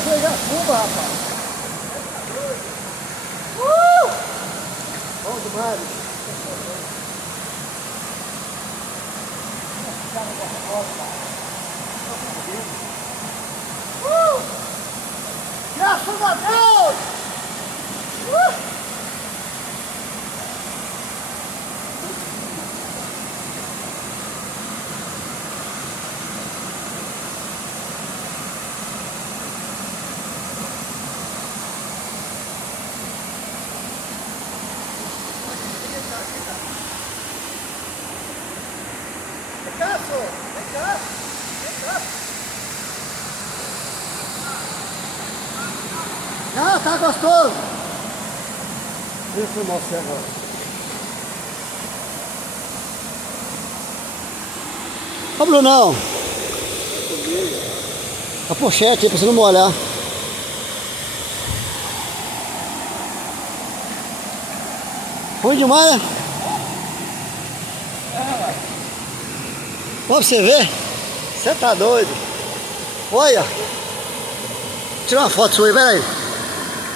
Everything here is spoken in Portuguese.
aqui é jacuba, rapaz. Bom demais. Graças a Deus! Vem cá, senhor. Vem cá. Vem cá. Ah, tá gostoso. Deixa eu filmar você agora. Ô, Brunão. A pochete aí pra você não molhar. Ruim demais, né? Pra você ver. Você tá doido. Olha. Tira uma foto sua aí, peraí.